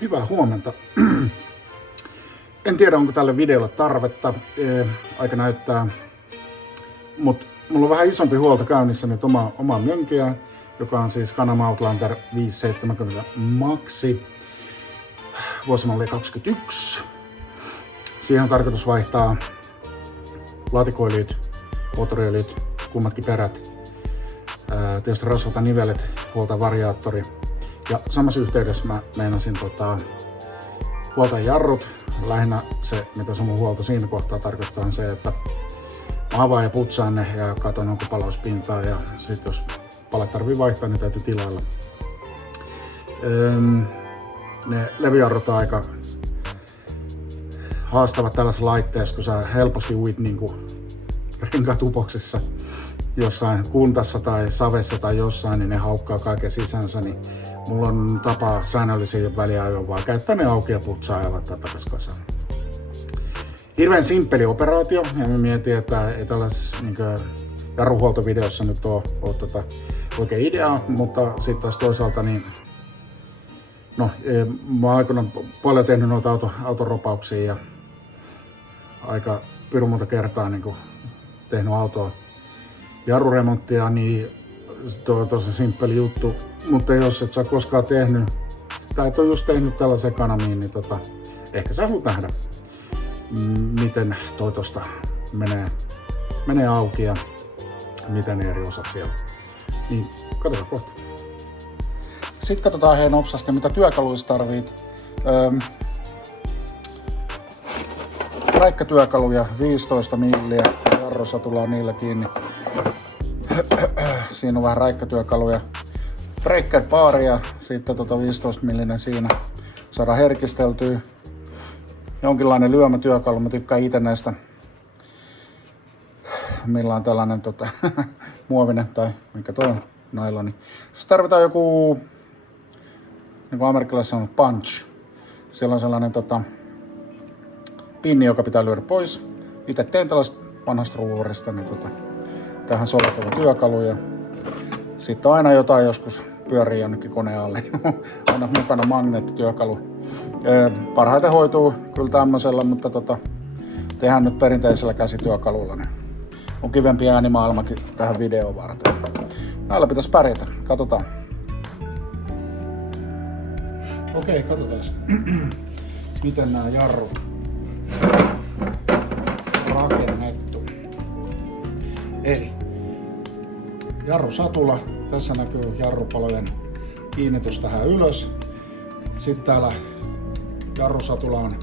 Hyvää huomenta. En tiedä, onko tälle videolle tarvetta. Aika näyttää. Mutta mulla on vähän isompi huolto käynnissä nyt omaa mönkiä, joka on siis Canam Outlander 570 Maxi. Vuosimalli 21. Siihen on tarkoitus vaihtaa laatikoöljyt, moottoriöljyt, kummatkin perät. Tietysti rasvata nivelet, huoltaa variaattori. Ja samassa yhteydessä mä meinasin huoltaa jarrut. Lähinnä se, mitä se mun huolto siinä kohtaa tarkoittaa, on se, että mä avaan ja putsaan ne ja katon, onko palauspintaa. Ja sit jos palat tarvii vaihtaa, niin täytyy tilailla. Ne levyjarrut on aika haastavat tällaisessa laitteessa, kun sä helposti uit niinku renkaat upoksissa jossain kuntassa tai savessa tai jossain, niin ne haukkaa kaiken sisänsä. Niin mulla on tapa säännöllisiä väliajoin vaan käyttää ne auki ja putsaa ja laittaa takaisin kasaan. Hirveän simppeli operaatio, ja mä mietin, että ei tällaisessa niin jarruhuoltovideossa nyt ole oikein ideaa, mutta sitten taas toisaalta niin mä oon aikoinaan paljon tehnyt noita autoropauksia ja aika pirun monta kertaa niin tehnyt autoa jarruremonttia, niin tuo on tosi simppeli juttu. Mutta jos et sä koskaan tehnyt, tai et ole just tehnyt tällaisen Canamiin, niin ehkä sä haluat nähdä, miten toi tosta menee auki ja miten ne eri osat siellä. Niin katsotaan kohta. Sitten katsotaan hei nopsasti, mitä työkaluista tarvit. Räikkätyökaluja 15 milliä, jarrusatula on niillä kiinni. Siinä on vähän räikkätyökaluja. Breaker baaria, sitten 15 millinen siinä. Saadaan herkisteltyä. Jonkinlainen lyömätyökalu, mä tykkään itse näistä. Millä on tällainen muovinen tai mikä toi on, nailoni. Sitten tarvitaan joku, niin kuin amerikkalaisessa on punch. Siellä on sellainen pinni, joka pitää lyödä pois. Itse teen tällaista vanhasta ruuvarista, niin tähän soveltuva työkalu. Ja sitten on aina jotain joskus pyörii jonnekin koneen alle. Aina mukana magneettityökalu. Parhaiten hoituu kyllä tämmöisellä, mutta tehdään nyt perinteisellä käsityökalulla. Niin on kivempi äänimaailmakin tähän videoon varten. Näillä pitäisi pärjätä. Katsotaan. Okei, katsotaan. Miten nämä jarrut rakennettu. Eli jarrusatula. Tässä näkyy jarrupalojen kiinnitys tähän ylös. Sitten täällä jarrusatula on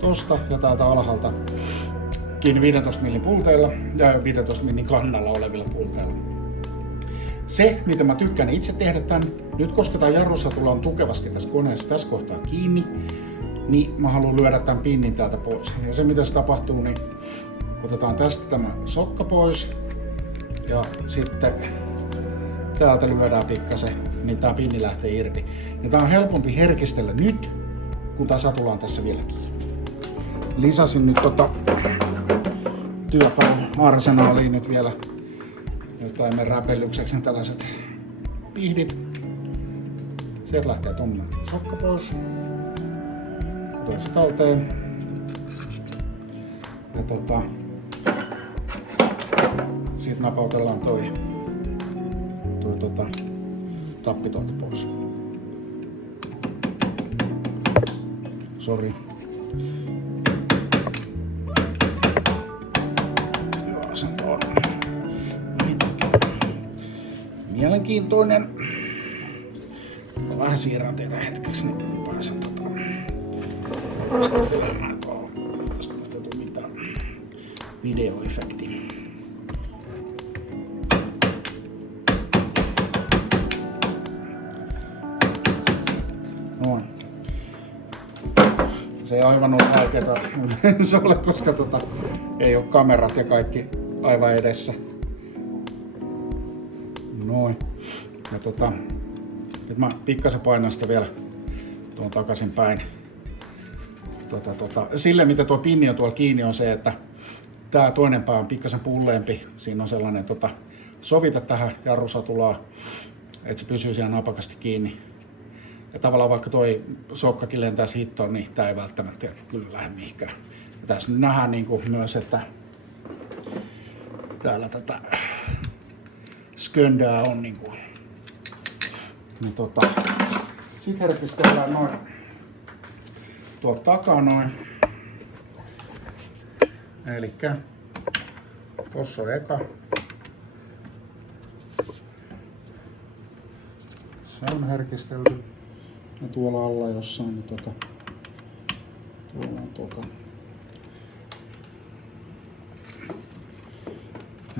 tosta ja täältä alhaalta kiinni 15 millin pulteilla ja 15 millin kannalla olevilla pulteilla. Se, mitä mä tykkään itse tehdä tän, nyt koska tää jarrusatula on tukevasti tässä koneessa tässä kohtaa kiinni, niin mä haluan lyödä tämän pinnin täältä pois. Ja se mitä se tapahtuu, niin otetaan tästä tämä sokka pois ja sitten täältä lyödään pikkasen, niin tää pinni lähtee irti. Ja tää on helpompi herkistellä nyt, kun tää satula on tässä vielä kiinni. Lisäsin nyt työkalun arsenaaliin nyt vielä jotain räpellykseksi tällaiset pihdit. Sieltä lähtee tuommoinen sokka pois. Otetaan se talteen. Ja siitä napautellaan toi tappi tuolta pois. Sori. Joo, sen tuon. Mielenkiintoinen. Mä vähän siirrän teitä hetkeksi, niin pääsen vastaamaan. Tästä ei tule mitään videoefektiä. Noin. Se ei aivan ole vaikeeta se ole, koska ei ole kamerat ja kaikki aivan edessä. Noin. Ja nyt mä pikkasen painan sitä vielä tuon takaisin päin. Sille mitä tuo pinni on tuolla kiinni on se, että tää toinen pää on pikkasen pulleempi. Siinä on sellainen sovita tähän jarrusatulaa, että se pysyy siellä napakasti kiinni. Ja tavallaan vaikka toi sokkakin lentäisi hittoon, niin tää ei välttämättä kyllä lähde mihinkään. Ja tässä nyt nähdään niinku myös, että täällä tätä sköndää on niinku. Niin sit herpistellään noin tuolta takaa noin. Elikkä tossa on eka. Se on herkistelty. Ja tuolla alla jossain, niin tuolla on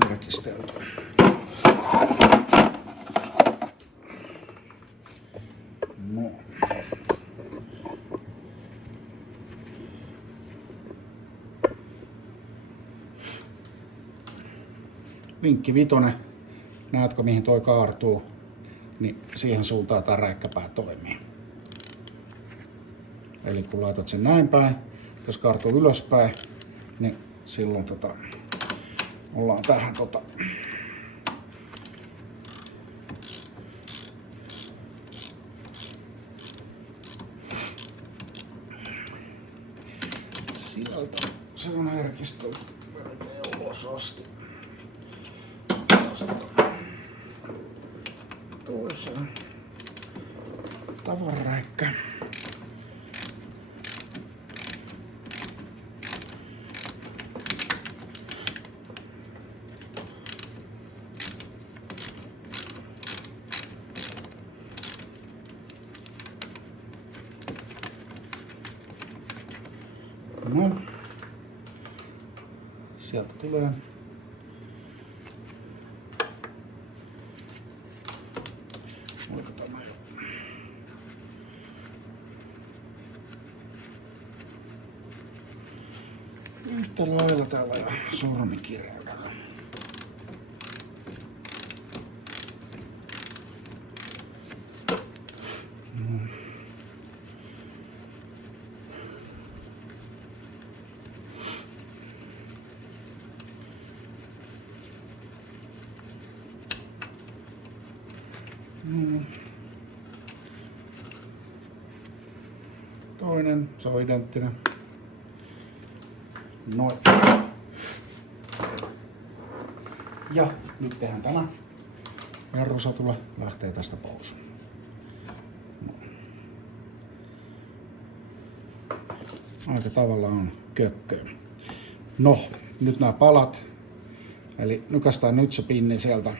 herkistelty. No. Vinkki 5. Näetkö mihin toi kaartuu? Niin siihen suuntaan tää räikkäpää toimii. Eli kun laitat sen näin päin, jos kaartuu ylöspäin, niin silloin ollaan tähän sieltä se on herkistelty ulos asti. Toiseen tavararäikkä. No. Sieltä tulee yhtä lailla täällä ja sormikirjalla. Toinen, se on identtinen. Noin. Ja nyt tehdään tämä. Jarrusatula lähtee tästä pois. No. Aika tavallaan on kökköä. No, nyt nämä palat. Eli nykästään nyt se pinni sieltä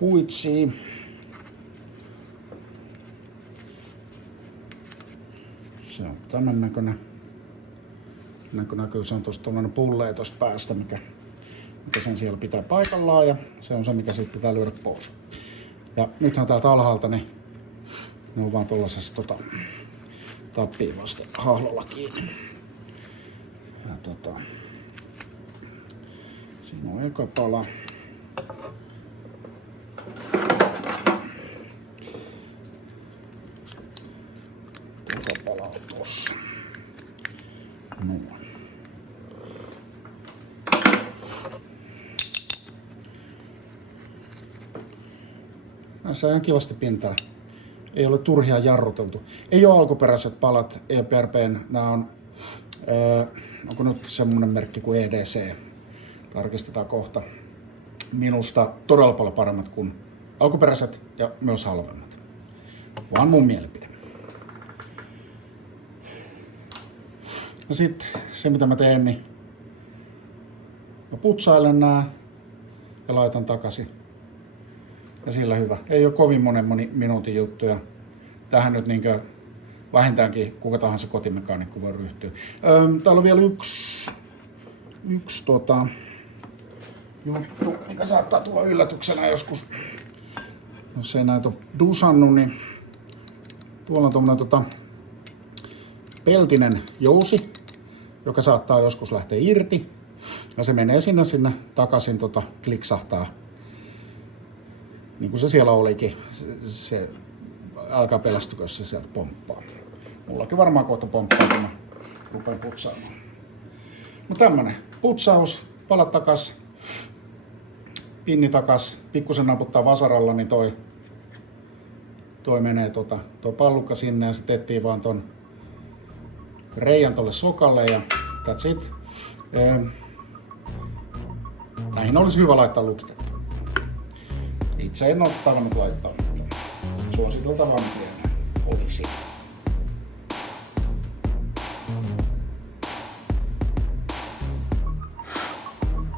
huitsiin. Se on tämän näköinen. Näkyy, se on tuossa tuollainen pullee tuosta päästä, mikä sen siellä pitää paikallaan ja se on se, mikä sitten pitää lyödä pois. Ja nythän täältä alhaalta niin ne on vaan tuollaisessa tappiin vasta hahlolla kiinni. Ja siinä on eka pala. Toka pala on tossa. Noin. Näissä on kivasti pintaa. Ei ole turhia jarruteltu. Ei ole alkuperäiset palat EPRP:n. Nämä on, onko nyt semmonen merkki kuin EDC. Tarkistetaan kohta. Minusta todella paljon paremmat kuin alkuperäiset ja myös halvemmat. Vaan mun mielipide. Ja sitten se mitä mä teen, niin mä putsailen nää ja laitan takaisin. Ja sillä hyvä. Ei ole kovin monen minuutin juttuja. Tähän nyt niinkö vähintäänkin kuka tahansa kotimekaanikko voi ryhtyä. Täällä on vielä yksi juttu, mikä saattaa tulla yllätyksenä joskus. Jos ei näitä ole dusannut, niin tuolla on tommonen peltinen jousi, joka saattaa joskus lähteä irti. Ja se menee sinne takaisin kliksahtaa. Niin kuin se siellä olikin. Se alkaa pelästyä, jos se sieltä pomppaa. Mullakin varmaan kohta pomppaa, kun mä rupean putsaamaan. No tämmönen putsaus, palat takas, pinni takas, pikkusen naputtaa vasaralla, niin toi toi menee tuo pallukka sinne ja sitten ettii vaan ton reijän tolle sokalle ja that's it. Näihin olisi hyvä laittaa lukitettu. Itse en ole tavannut laittaa, mutta suositeltavaa miten olisi.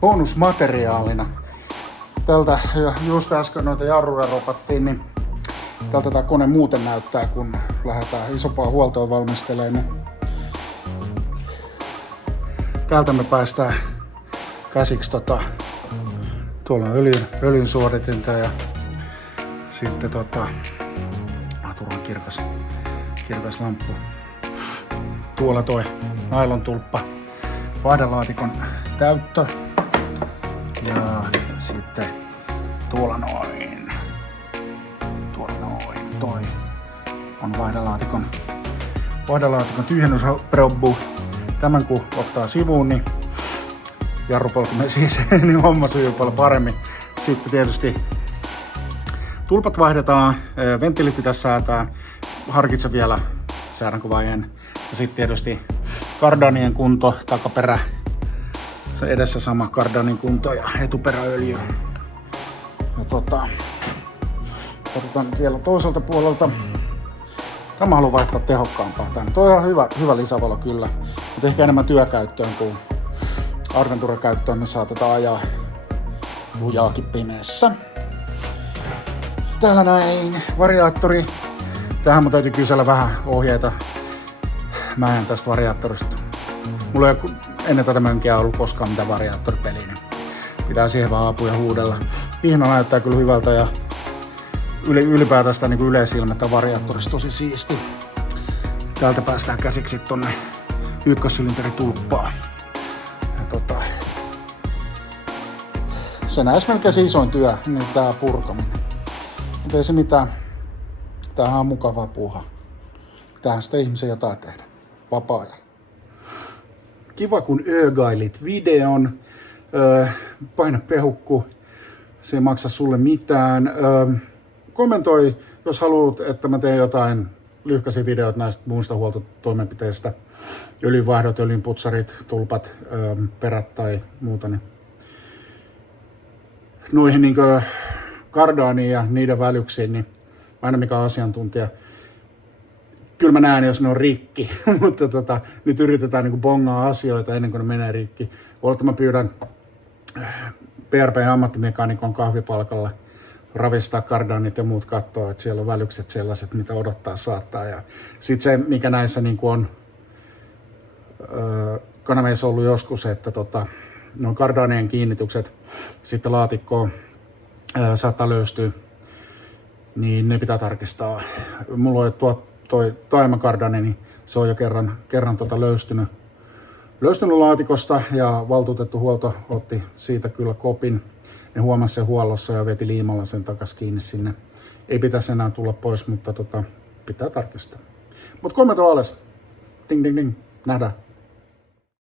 Bonusmateriaalina. Tältä just äsken noita jarruja ropattiin, niin tältä tää kone muuten näyttää, kun lähdetään isompaa huoltoa valmistelemaan. Täältä me päästään käsiksi tuolla on öljyn suoritinta ja sitten turhan kirkas lamppu. Tuolla toi nailon tulppa, vaihdelaatikon täyttö ja sitten tuolla noin toi on vaihdelaatikon tyhjennysprobbu. Tämän kun ottaa sivuun, niin jarrupolkumme siis, niin homma sujuu paljon paremmin. Sitten tietysti tulpat vaihdetaan, venttiilit pitäisi säätää, harkitse vielä säädänkö vai en. Ja sitten tietysti kardanien kunto, takaperä, se edessä sama kardanin kunto ja etuperäöljy. Ja katsotaan nyt vielä toiselta puolelta. Tämä haluan vaihtaa tehokkaampaa tänne. Tuo on ihan hyvä lisävalo kyllä, mutta ehkä enemmän työkäyttöön kuin Arventura-käyttöön me saatetaan ajaa lujaakin pimeässä. Täällä näin variaattori. Tähän mun täytyy kysellä vähän ohjeita. Mä en tästä variaattorista. Mulla ei ennen tätä mönkiä ollut koskaan mitään variaattoripeliä, niin pitää siihen vaan apuja huudella. Hihna näyttää kyllä hyvältä ja ylipäätään sitä niin yleisilmettä variaattorista tosi siisti. Täältä päästään käsiksi tonne ykkössylinteritulppaan. Se näis melkein se isoin työ, niin tää purkaminen. Mutta ei se mitään. Tämähän on mukavaa puuhaa. Tähän sitä ihmisen jotain tehdä. Vapaa-ajalla. Kiva kun ögailit videon. Paina pehukku. Se ei maksa sulle mitään. Kommentoi, jos haluat, että mä teen jotain lyhkäisiä videoita näistä muista huoltotoimenpiteistä. Öljynvaihdot, öljynputsarit, tulpat, perät tai muuta. Niin noihin niin kardaaniin ja niiden välyksiin, niin aina mikä on asiantuntija. Kyllä mä näen, jos ne on rikki, mutta nyt yritetään niin bongaa asioita ennen kuin ne menee rikki. Voi olla, että mä pyydän PRP-ammattimekaanikon kahvipalkalla ravistaa kardaanit ja muut katsoa, että siellä on välykset sellaiset, mitä odottaa saattaa. Ja sitten se, mikä näissä niin on kanaveissa ollut joskus, että nuo kardaanien kiinnitykset sitten laatikkoon saattaa löystyä, niin ne pitää tarkistaa. Mulla on toi taimakardani, niin se on jo kerran löystynyt laatikosta ja valtuutettu huolto otti siitä kyllä kopin. Ne huomasi sen huollossa ja veti liimalla sen takas kiinni sinne. Ei pitäisi enää tulla pois, mutta pitää tarkistaa. Mutta kommentoi alas. Ding ding ding. Nähdään.